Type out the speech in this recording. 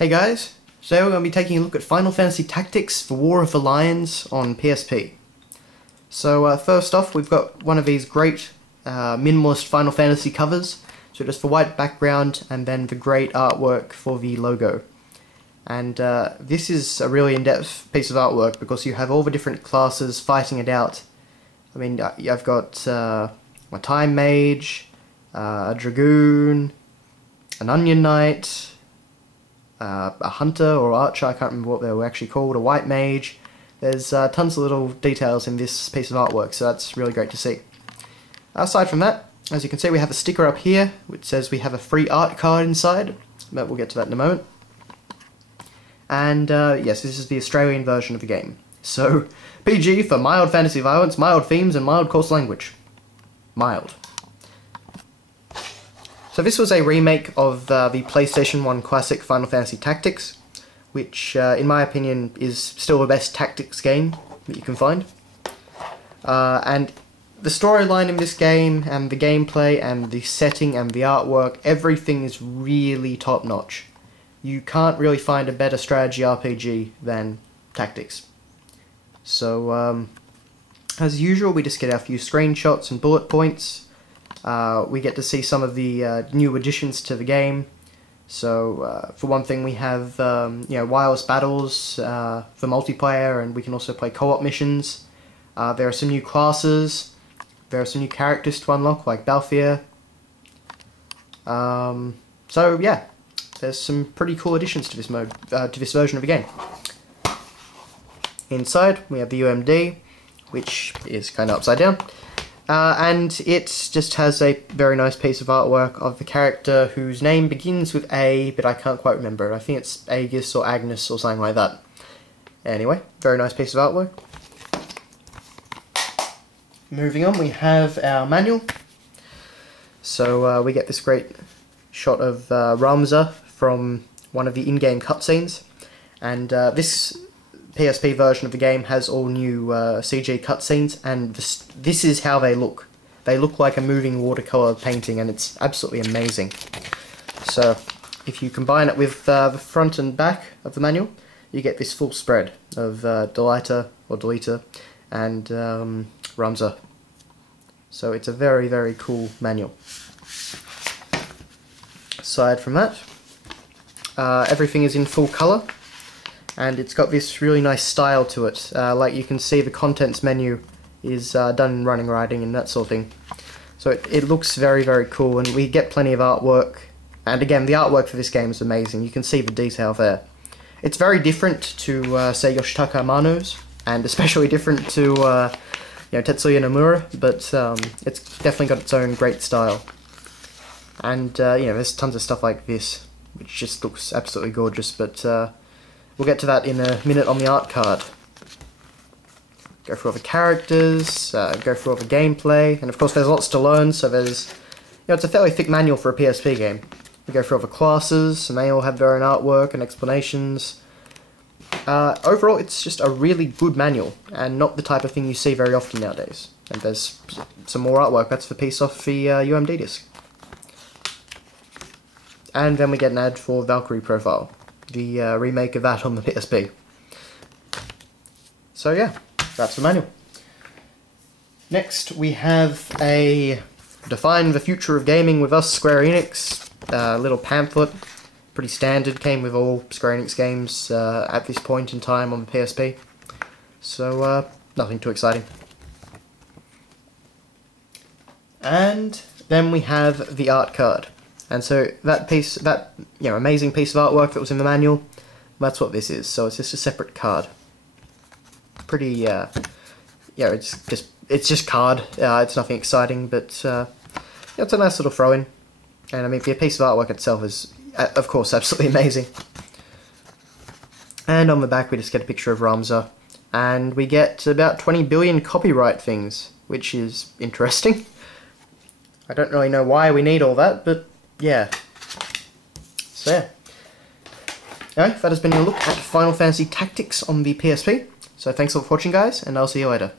Hey guys, today we're going to be taking a look at Final Fantasy Tactics for War of the Lions on PSP. So first off, we've got one of these great minimalist Final Fantasy covers. So just the white background and then the great artwork for the logo. And this is a really in-depth piece of artwork because you have all the different classes fighting it out. I mean, I've got a Time Mage, a Dragoon, an Onion Knight, a Hunter or Archer, I can't remember what they were actually called, a White Mage. There's tons of little details in this piece of artwork, so that's really great to see. Aside from that, as you can see, we have a sticker up here which says we have a free art card inside, but we'll get to that in a moment. And yes, this is the Australian version of the game. So, PG for mild fantasy violence, mild themes, and mild coarse language. Mild. So this was a remake of the PlayStation 1 classic Final Fantasy Tactics, which, in my opinion, is still the best tactics game that you can find. And the storyline in this game, and the gameplay, and the setting, and the artwork, everything is really top-notch. You can't really find a better strategy RPG than Tactics. So, as usual, we just get our few screenshots and bullet points. We get to see some of the new additions to the game. So, for one thing, we have wireless battles for multiplayer, and we can also play co-op missions. There are some new classes. There are some new characters to unlock, like Balthier. So yeah, there's some pretty cool additions to this mode, to this version of the game. Inside, we have the UMD, which is kind of upside down. And it just has a very nice piece of artwork of the character whose name begins with A, but I can't quite remember it. I think it's Aegis or Agnes or something like that. Anyway, very nice piece of artwork. Moving on, we have our manual. So we get this great shot of Ramza from one of the in-game cutscenes. And this PSP version of the game has all new CG cutscenes, and this is how they look. They look like a moving watercolor painting, and it's absolutely amazing. So, if you combine it with the front and back of the manual, you get this full spread of Delita, or Delita, and Ramza. So it's a very, very cool manual. Aside from that, everything is in full colour. And it's got this really nice style to it. Like you can see, the contents menu is done in running writing and that sort of thing. So it looks very, very cool, and we get plenty of artwork. And again, the artwork for this game is amazing. You can see the detail there. It's very different to, say, Yoshitaka Amano's, and especially different to Tetsuya Nomura, but it's definitely got its own great style. And there's tons of stuff like this, which just looks absolutely gorgeous, but we'll get to that in a minute on the art card. Go through all the characters, go through all the gameplay, and of course there's lots to learn, so there's, it's a fairly thick manual for a PSP game. We go through all the classes, and they all have their own artwork and explanations. Overall, it's just a really good manual, and not the type of thing you see very often nowadays. And there's some more artwork. That's the piece off the UMD disc. And then we get an ad for Valkyrie Profile, the remake of that on the PSP. So yeah, that's the manual. Next, we have a Define the Future of Gaming with Us, Square Enix, little pamphlet. Pretty standard, came with all Square Enix games at this point in time on the PSP. So, nothing too exciting. And then we have the art card. And so that piece, that amazing piece of artwork that was in the manual, that's what this is. So it's just a separate card. Pretty, it's just card. It's nothing exciting, but it's a nice little throw-in. And I mean, the piece of artwork itself is, of course, absolutely amazing. And on the back we just get a picture of Ramza, and we get about 20 billion copyright things, which is interesting. I don't really know why we need all that, but yeah. So yeah. Anyway, that has been a look at Final Fantasy Tactics on the PSP. So thanks a lot for watching, guys, and I'll see you later.